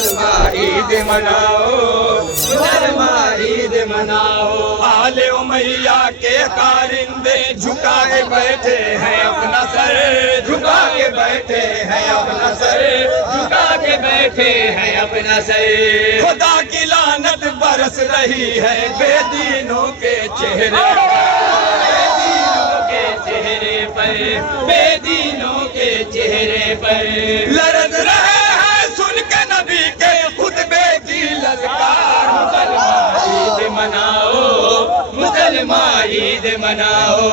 مسلمان عید مناؤ، مسلمان عید مناؤ۔ آل امیہ کے کارندے جھکا کے بیٹھے ہیں اپنا سر، جھکا کے بیٹھے ہیں اپنا سر، جھکا کے بیٹھے ہیں اپنا سر۔ خدا کی لعنت برس رہی ہے بے دینوں کے چہرے پر، بے دینوں کے چہرے پر۔ لرز رہے ہیں سن کے نبی کے خطبے کی للکار۔ مسلمان عید مناؤ، مسلمان عید مناؤ،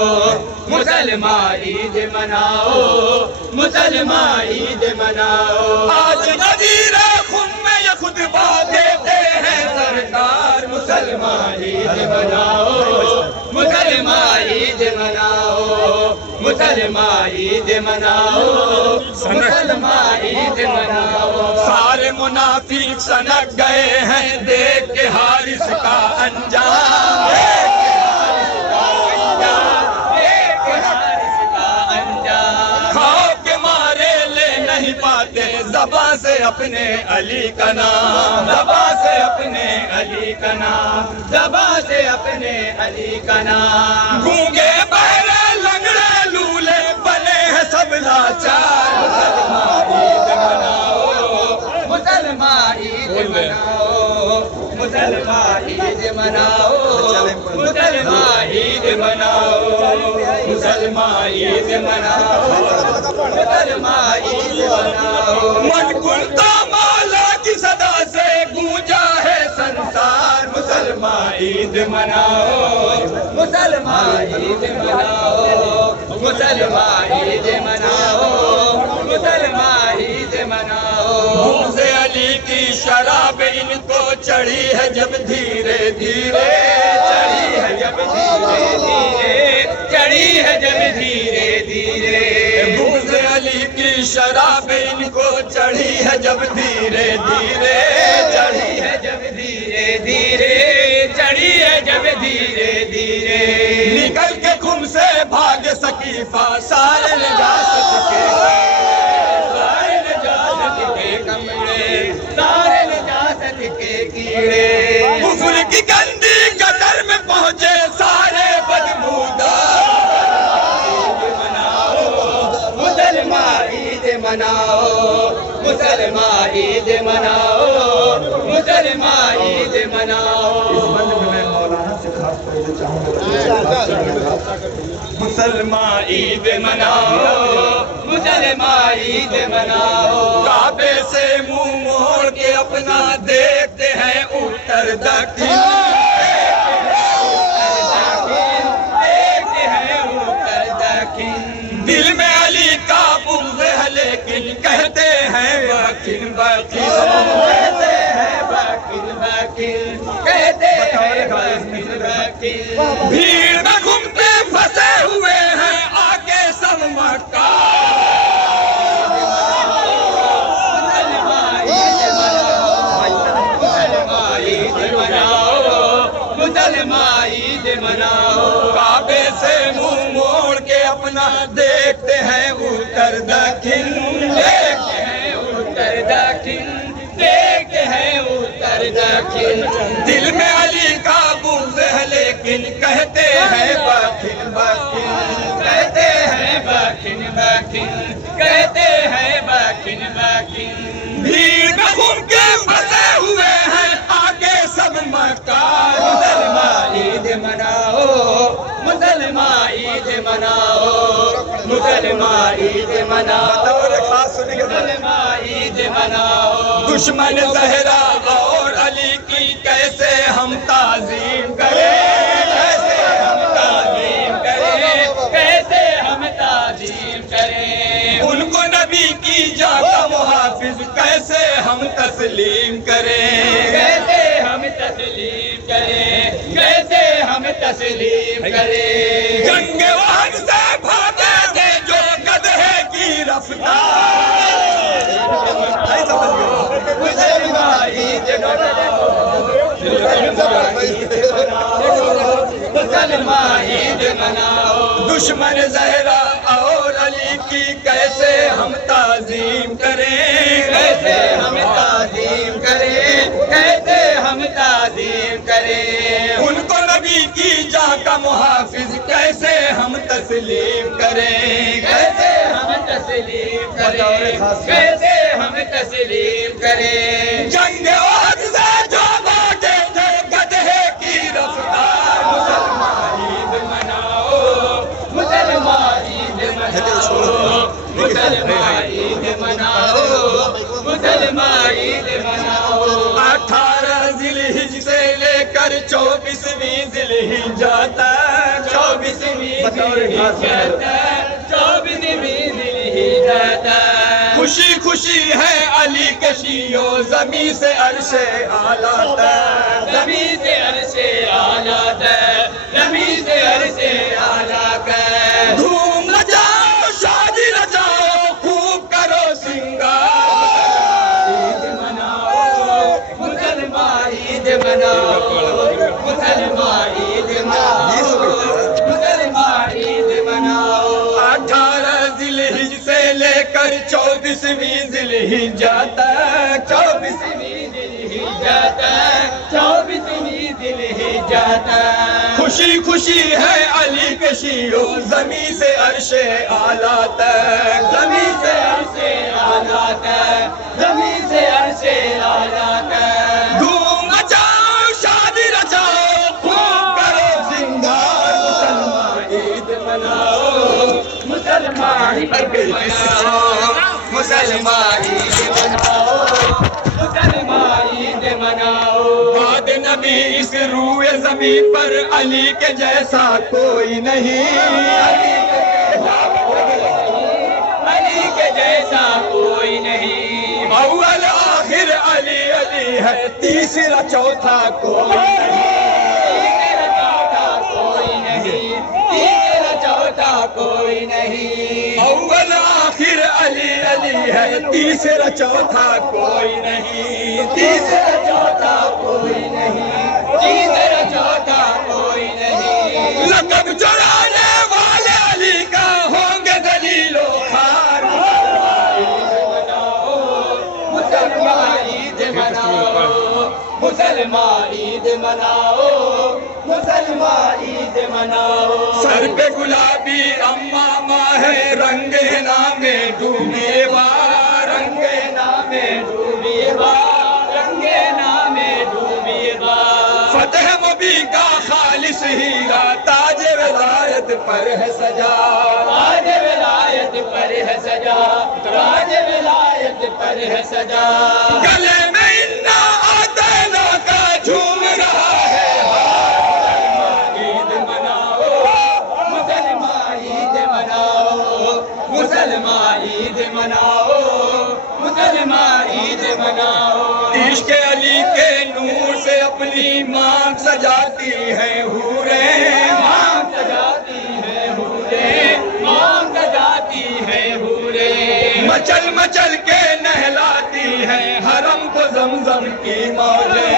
مسلمان عید مناؤ، مسلمان عید مناؤ۔ آج نذیر خم میں یہ خطبہ دیتے ہیں سرکار۔ مسلمان عید مناؤ، مسلمان عید مناؤ، مسلمان عید مناؤ، مسلمان عید مناؤ۔ سارے منافق سنک گئے ہیں دیکھ کے حارث کا انجام، دیکھ کے حارث کا انجام۔ خوف کے مارے لے نہیں پاتے زبان سے اپنے علی کا نام، زبان سے اپنے علی کا نام، زبان سے اپنے علی کا نام۔ گونگے بہرے لنگڑے لولے بنے ہیں سب لاچار۔ مسلمان عید مناؤ، مسلمان عید مناؤ، مسلمان عید مناؤ، مسلمان عید مناؤ، مسلمان عید مناؤ، مسلمان عید مناؤ۔ من گلتا مولا کی صدا سے گونجا ہے سنسار۔ مسلمان عید مناؤ، مسلمان عید مناؤ، مسلمان عید مناؤ، مسلمان عید مناؤ۔ بغض علی کی شراب ان کو چڑھی ہے جب دھیرے دھیرے، چڑھی ہے جب دھیرے دھیرے، چڑھی ہے جب دھیرے دھیرے۔ بغض علی کی شراب ان کو چڑھی ہے جب دھیرے دھیرے، چڑھی ہے جب دھیرے دھیرے، چڑھی ہے جب دھیرے دھیرے۔ نکل کے خم سے بھاگ سکیفہ سارے نجاست کے، سارے نجاست کے کمڑے، سارے نجاست کے کیڑے۔ کفر کی گندی قطر میں پہنچے سارے بدبودار۔ مسلمان عید مناؤ، مسلمان عید مناؤ، مسلمان عید مناؤ۔ اس بند میں میں مولانا سے خاص پہلے چاہوں گا مسلمان عید مناؤ، مسلمان عید مناؤ۔ کعبے سے منہ موڑ کے اپنا دیکھتے ہیں اتر دکن، دیکھتے ہیں اتر دکن۔ دل میں علی کا بغض ہے لیکن کہتے ہیں وکیل وکیل، کہتے ہیں وکیل وکیل، کہتے ہیں وکیل وکیل۔ بھیڑ میں گھومتے پھنسے ہوئے ہیں آگے سب مکہ۔ مسلمان عید مناؤ، مسلمان عید مناؤ۔ کعبے سے منہ موڑ کے اپنا دیکھتے ہیں اتر دکن، دیکھتے ہیں اتر دکن، دیکھتے ہیں اتر دکن۔ دل میں علی کا بغض ہے لیکن کہتے ہیں وکیل وکیل، کہتے ہیں وکیل وکیل، کہتے ہیں وکیل وکیل۔ بھیڑ میں گھوم کے پھنسے ہوئے ہیں آگے سب مکہ۔ مسلمان عید مناؤ، مسلمان عید مناؤ، مسلمان عید مناؤ، مسلمان عید مناؤ۔ دشمن زہرا اور علی کی کیسے ہم تعظیم کریں، کیسے ہم تعظیم کریں، کیسے ہم تعظیم کریں۔ ان کو نبی کی جان کا محافظ کیسے ہم تسلیم کریں، کیسے ہم تسلیم کریں، کیسے ہم تسلیم کریں۔ جنگ وحد سے بھاگے تھے جو گدھے کی رفتار۔ مسلمان عید مناؤ، مسلمان عید مناؤ۔ دشمن زہرا اور علی کی کیسے ہم تعظیم کریں، کیسے ہم تعظیم محافظ کیسے ہم تسلیم کریں، کیسے ہم تسلیم کریں، کیسے ہم تسلیم کریں. جنگ عہد سے جو بانٹے تھے گدھے کی رفتار، مسلمان عید مناؤ، مسلمان عید مناؤ، مسلمان عید مناؤ، مسلمان عید مناؤ. 18 ذی الحجہ سے لے کر 24ویں ذی الحجہ تک، 24ویں ذی الحجہ تک، 24ویں ذی الحجہ تک. خوشی خوشی ہے علی کے شیعوں زمین سے عرش اعلیٰ تک، زمین سے عرش اعلیٰ تک، زمین سے عرش اعلیٰ تک. دھوم مچاؤ، شادی رچاؤ، خوب کرو سنگار. عید مناؤ، مسلمان عید مناؤ، مسلمان عید مناؤ، مسلمان عید مناؤ. 18 ذی الحجہ سے لے کر 24ویں ذی الحجہ تک، 24ویں ذی الحجہ تک، 24ویں ذی الحجہ تک. خوشی خوشی ہے علی کے شیعوں زمین سے عرش اعلیٰ تک، زمین سے عرش اعلیٰ تک، زمین سے عرش اعلیٰ تک. دھوم مچاؤ، شادی رچاؤ، خوب کرو سنگار. مسلمان عید مناؤ، مسلمان عید مناؤ، مسلمان عید مناؤ، مسلمان عید مناؤ. بعد نبی اس روئے زمین پر علی کے جیسا کوئی نہیں، علی کے جیسا کوئی نہیں. اول آخر علی علی ہے، تیسرا چوتھا کوئی نہیں، تیسرا چوتھا کوئی نہیں. اول آخر علی علی ہے، تیسرا چوتھا کوئی نہیں، تیسرا چوتھا کوئی نہیں، تیسرا چوتھا کوئی نہیں. لقب چرانے والے علی کا ہوں گے ذلیل و خوار. مسلمان عید مناؤ، مسلمان عید مناؤ، مسلمان عید مناؤ. سر پہ گلابی امامہ ہے، رنگ نام ڈوبے بار، رنگ نام ڈوبے بار، رنگ نام ڈوبے بار. فتح مبی کا خالص ہیرا تاج ولایت پر ہے سجا، تاج ولایت پر ہے سجا، تاج ولایت پر ہے سجا. گلے میں انا آتینا کا جھوم رہا ہے. عید مناؤ، مسلمان عید مناؤ، مسلمان عید مناؤ، مسلمان عید مناؤ. عشق علی کے نور سے اپنی مانگ سجاتی ہے حوریں، مانگ سجاتی ہے حوریں، مانگ سجاتی ہے حوریں. مچل مچل کے نہلاتی ہے حرم کو زمزم کی موجیں،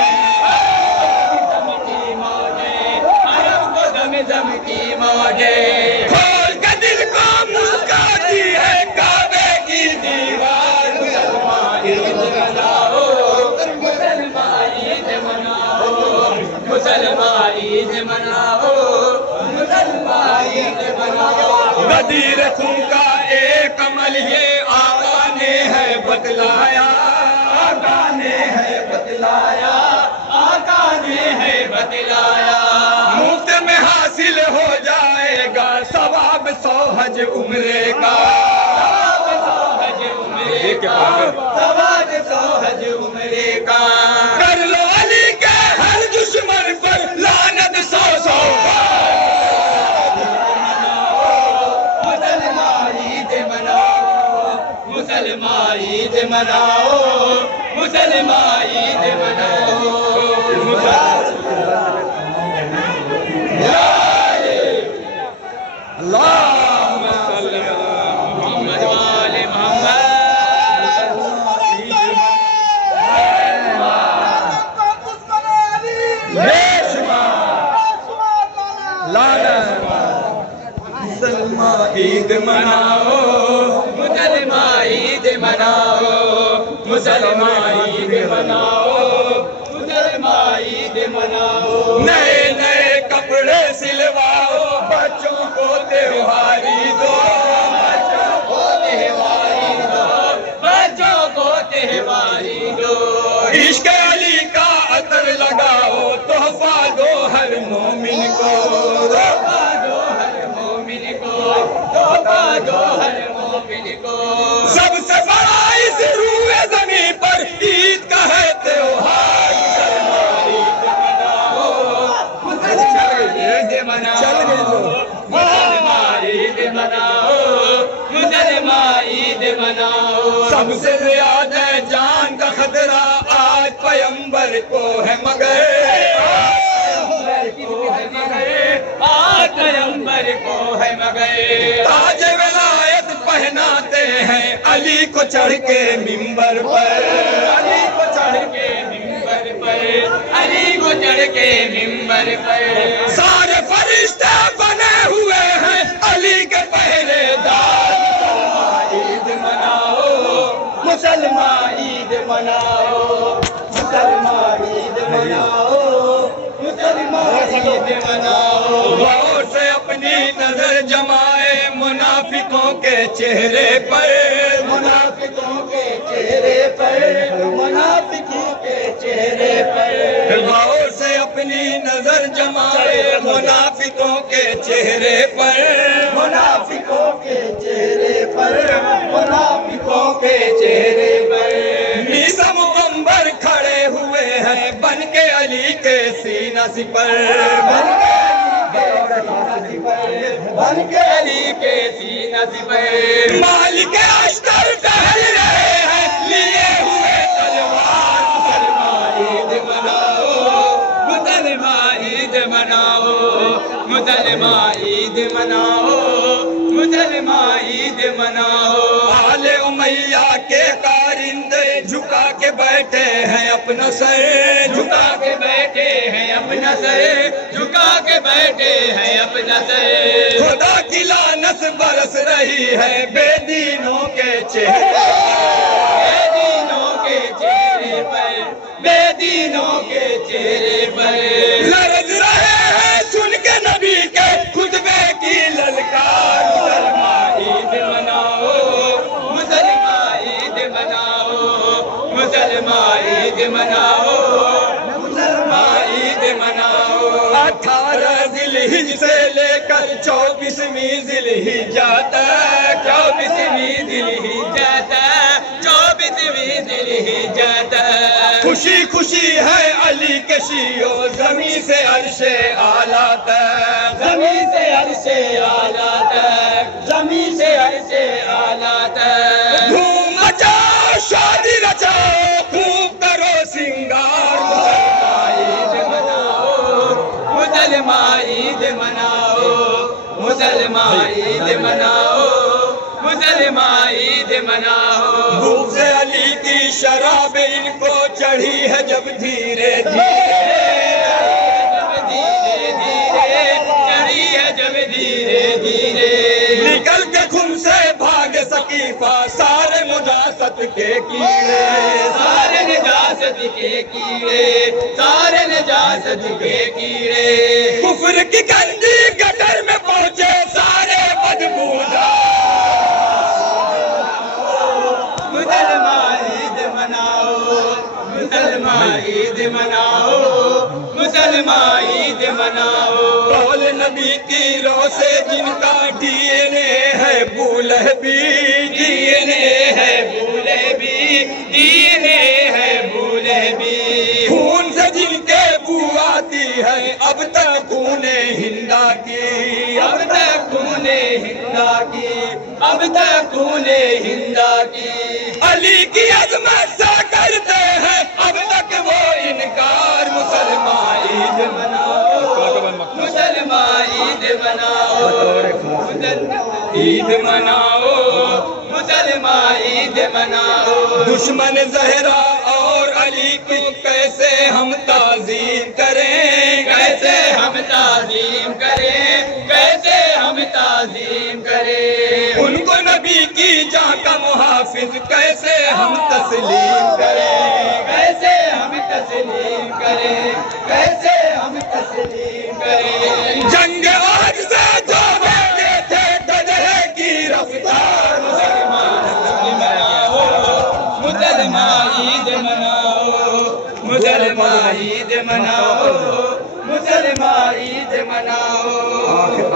زمزم کی موجیں، حرم کو زمزم کی موجیں. کھول کے دل کو مسکاتی ہے کعبے کی دیوار. مسلمان عید مناؤ، مسلمان عید مناؤ، مسلمان عید مناؤ، مسلمان عید مناؤ. غدیر خون کا ایک عمل یہ آقا نے ہے بتلایا، آقا نے ہے بتلایا، آقا نے ہے بتلایا. مفت میں حاصل ہو جائے گا ثواب 100 حج عمرے کا، ثواب 100 حج عمرے کا، ثواب 100 حج عمرے کا. کر لو علی کے ہر دشمن پر لعنت 100 بار. مسلمان عید مناؤ، مسلمان عید مناؤ، مسلمان عید مناؤ. اللہم صلی علی محمد وآل محمد. بے شمار مسلمان عید مناؤ، مسلمان عید مناؤ، مسلمان عید مناؤ، مسلمان عید مناؤ. نئے نئے کپڑے سلوا عشق علی کا عطر لگاؤ تحفہ دو ہر مومن کو تحفہ دو ہر مومن کو تحفہ دو ہر مومن کو سب سے بڑا اس روئے زمین پر عید کا ہے تہوار عید مناؤ مسلمان عید مناؤ مسلمان عید مناؤ سب سے زیادہ جان کا خطرہ آج پیمبر کو ہے مگر آج پیمبر کو ہے مگر تاج ولایت پہناتے ہیں علی کو چڑھ کے منبر پر علی کو چڑھ کے منبر پر علی کو چڑھ کے منبر پر سارے فرشتے بنے ہوئے ہیں علی کے پہرے دار عید مناؤ مسلمان عید مناؤ مسلمان عید مناؤ مسلمان عید مناؤ غور سے اپنی نظر جمائے منافقوں کے چہرے پر منافقوں کے چہرے پر منافقوں کے چہرے پر غور سے اپنی نظر جمائے منافقوں کے چہرے پر منافقوں کے چہرے پر منافقوں کے چہرے پر میسا مغمبر کھڑے ہوئے ہیں بن کے علی کے سینہ سپر بن کے علی کے سینہ سپر مالک اشتر ٹہل رہے ہیں لیے ہوئے تلوار مسلمان عید مناؤ مسلمان عید مناؤ مسلمان عید مناؤ مسلمان عید مناؤ آل امیہ کے کارندے جھکا کے بیٹھے ہیں اپنا سر جھکا کے بیٹھے ہیں اپنا سر جھکا کے بیٹھے ہیں اپنا سر خدا کی لعنت برس رہی ہے بے دینوں کے چہرے بے دینوں کے چہرے پر بے دینوں کے چہرے پر لرز رہے ہیں سن کے نبی کے خطبے کی للکار مسلمان عید مناؤ مسلمان عید مناؤ مسلمان عید مناؤ مسلمان عید مناؤ 18 ذی الحجہ سے لے کر 24ویں ذی الحجہ تک 24ویں ذی الحجہ تک 24ویں ذی الحجہ تک خوشی خوشی ہے علی کے شیعوں زمین سے عرش اعلیٰ تک زمین سے عرش اعلیٰ تک زمین سے عرش اعلیٰ تک دھوم مچاؤ شادی رچاؤ خوب کرو سنگار مسلمان عید مناؤ مسلمان عید مناؤ مسلمان عید مناؤ بغض علی کی شراب ان کو چڑھی ہے جب دھیرے دھیرے چڑھی ہے جب دھیرے دھیرے نکل کے خم سے بھاگ سقیفہ سارے نجاست کے کیڑے سارے نجاست کے کیڑے سارے نجاست کے کیڑے کفر کی گندی گٹر میں پہنچے سارے بدبودار مسلمان عید مناؤ مسلمان عید مناؤ مسلمان عید مناؤ قول نبی کی رو سے جن کا ڈی این اے ہے بولہبی ڈی این اے ہے بولہبی ڈی این اے ہے بولہبی خون سے جن کے بو آتی ہے اب تک خون ہندا کی اب تک خون ہندا کی اب تک خون ہندا کی علی کی عظمت سے کرتے ہیں اب تک وہ انکار مسلمان عید مناؤ مسلمان عید مناؤ عید مناؤ مسلمان عید مناؤ دشمن زہرا اور علی کو کیسے ہم تعظیم کریں کیسے ہم تعظیم کریں کیسے ہم تعظیم کریں ان کو نبی کی جان کا محافظ کیسے ہم تسلیم کریں کیسے ہم تسلیم کریں کیسے ہم تسلیم کریں جنگ آج سے جو بیٹھے تھے گدھے کی رفتار مسلمان عید مناؤ مسلمان عید مناؤ مسلمان عید مناؤ، مسلمان عید مناؤ،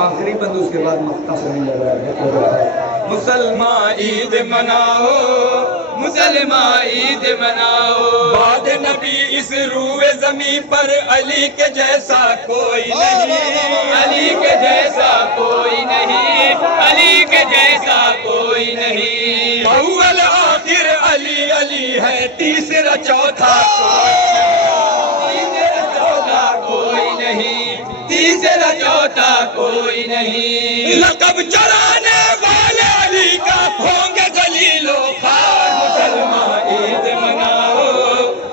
آخری بند اس کے بعد مختصر نہیں لگ رہا ہے. مسلمان عید مناؤ، مسلمان عید مناؤ. بعد نبی اس روئے زمین پر علی کے جیسا کوئی نہیں، علی کے جیسا کوئی نہیں، علی کے جیسا کوئی نہیں. اول آخر علی علی ہے، تیسرا چوتھا کوئی نہیں، تیسرا چوتھا کوئی نہیں. لقب چرانے والے علی کا ہوں گے ذلیل و خوار. مسلمان عید مناؤ،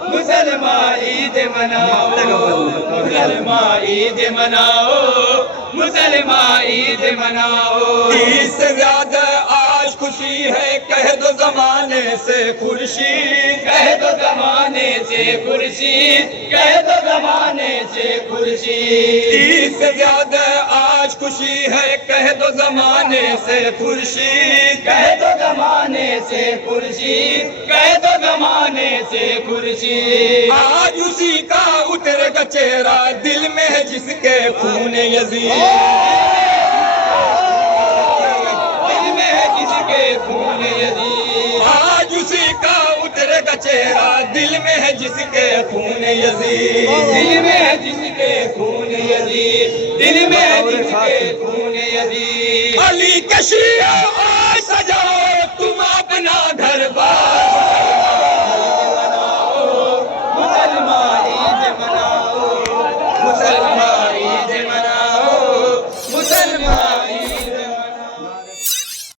مسلمان عید مناؤ، مسلمان عید مناؤ، مسلمان عید مناؤ. اس سے زیادہ آج خوشی ہے، کہہ دو زمانے سے خورشید، کہہ دو زمانے سے خورشید، کہہ دو زمانے سے خورشید. اس سے زیادہ آج خوشی ہے، کہہ دو زمانے سے خورشید، کہہ دو زمانے سے خورشید، کہہ دو زمانے سے خورشید. آج اسی کا اترے گا چہرہ، دل میں ہے جس کے خون یزید، دل میں ہے جس کے خون یزید. آج اسی کا اترے گا چہرہ، دل میں ہے جس کے خون یزید، دل میں ہے جس کے خون یزید، دل میں ہے جس کے خون یزید. علی کے شیعہ آج سجاؤ